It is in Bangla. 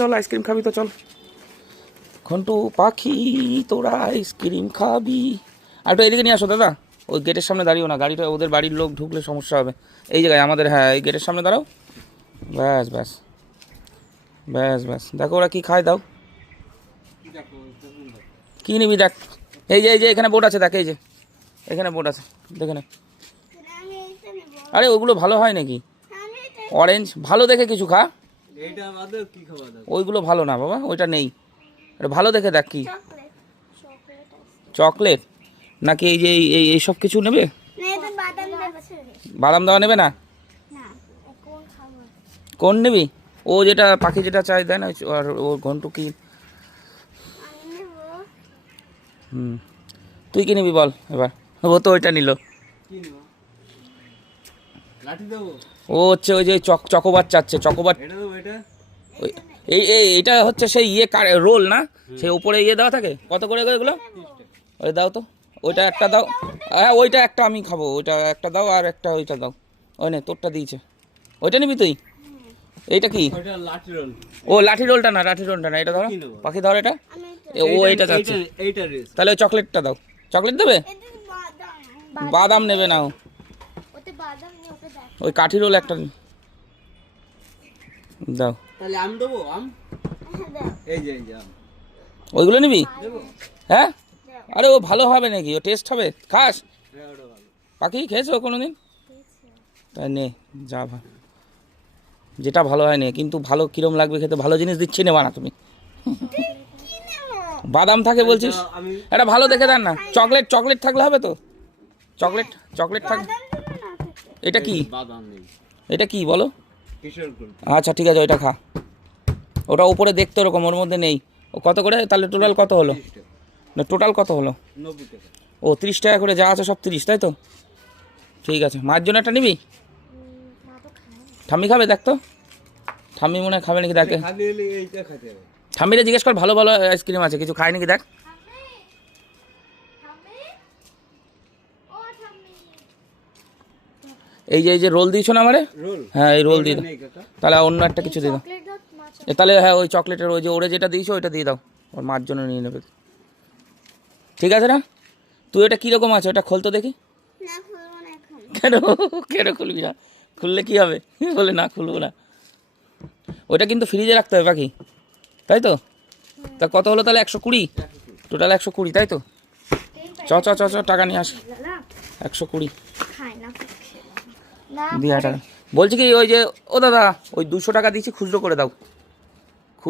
চল আইসক্রিম খাবি তো চল। ঘন্টু পাখি তোরা আইসক্রিম খাবি। আর একটু এদিকে নিয়ে আসো দাদা, ওই গেটের সামনে দাঁড়িও না, গাড়িটা ওদের বাড়ির লোক ঢুকলে সমস্যা হবে। এই জায়গায় আমাদের, হ্যাঁ এই গেটের সামনে দাঁড়াও। ব্যাস ব্যাস ব্যাস ব্যাস, দেখো ওরা কী খায়, দাও। কী নিবি দেখ, এই যে এখানে বোর্ড আছে, দেখ এই যে এখানে বোর্ড আছে, দেখে নে। আরে ওগুলো ভালো হয় নাকি? অরেঞ্জ ভালো দেখে কিছু খা, ওইগুলো ভালো না বাবা, ওইটা নেই। ভালো দেখে দেখ কি চকলেট নাকি এই যে এইসব কিছু নেবে? বাদাম দেওয়া নেবে না? কোন নিবি? ও যেটা পাখি যেটা চাই দেয় না, আর ও ঘন্টু কি? তুই কি নিবি বল এবার? ও তো ওইটা নিল। ও হচ্ছে ওই যে চকোবার চাচ্ছে, চকোবার। এইটা হচ্ছে সেই রোল না, সেই উপরে দেওয়া থাকে। কত করে এগুলো? ওই দাও তো, ওইটা একটা দাও। হ্যাঁ ওইটা একটা আমি খাবো, ওইটা একটা দাও, আর একটা ওইটা দাও। ওই নে তোরটা দিয়েছে, ওইটা নিবি তুই? এইটা কি? ও লাঠি রোলটা না, লাঠি রোলটা না, এটা ধরো পাখি, ধর এটা। ও এইটা চাচ্ছে, তাহলে ওই চকলেটটা দাও। চকলেট দেবে? বাদাম নেবে না, ওই কাঠি রোল একটা দাও। তাহলে আম দেবো, আম এই যে আম, ওইগুলো নিবি? হ্যাঁ, আরে ও ভালো হবে নাকি? ও টেস্ট হবে, খাস? পাখি খেয়েছো কোনোদিন? তাই নে যা, যেটা ভালো হয় নে, কিন্তু ভালো কিরম লাগবে খেতে, ভালো জিনিস দিচ্ছি নেবা না তুমি। বাদাম থাকে বলছিস, এটা ভালো দেখে দেন না। চকলেট থাকলে হবে তো? চকলেট থাকলে। এটা কি? এটা কি বলো? আচ্ছা ঠিক আছে, ওইটা খা। ওটা উপরে দেখতে ওরকম, ওর মধ্যে নেই। ও কত করে তাহলে? টোটাল কত হলো? না টোটাল কত হলো? 90 টাকা। ও 30 টাকা করে যা আছে সব 30, তাই তো? ঠিক আছে, মার জন্য একটা নিবি? ঠাম্মি খাবে দেখ তো, ঠাম্মি মনে হয় খাবে নাকি দেখে। ঠাম্মিরে জিজ্ঞেস কর, ভালো ভালো আইসক্রিম আছে, কিছু খায় নাকি দেখ। এই যে রোল দিয়েছো না আমারে? হ্যাঁ এই রোল দিয়ে দাও, তাহলে অন্য একটা কিছু দিয়ে দাও। তাহলে হ্যাঁ ওই চকলেটের ওই যে ওরে যেটা দিয়েছো ওইটা দিয়ে দাও, ওর মার জন্য নিয়ে নেবে। ঠিক আছে না? তুই এটা কীরকম আছে ওটা খোল তো দেখি। কেন কেন খুলবি না? খুললে কি হবে? বলে না খুলবো না। ওইটা কিন্তু ফ্রিজে রাখতে হবে পাখি, তাই তো? তা কত হলো তাহলে? 120, টোটাল 120, তাই তো? চ টাকা নিয়ে আসি, 120 দিয়া টাকা। বলছি কি ওই যে, ও দাদা ওই 200 টাকা দিয়েছি, খুচরো করে দাও।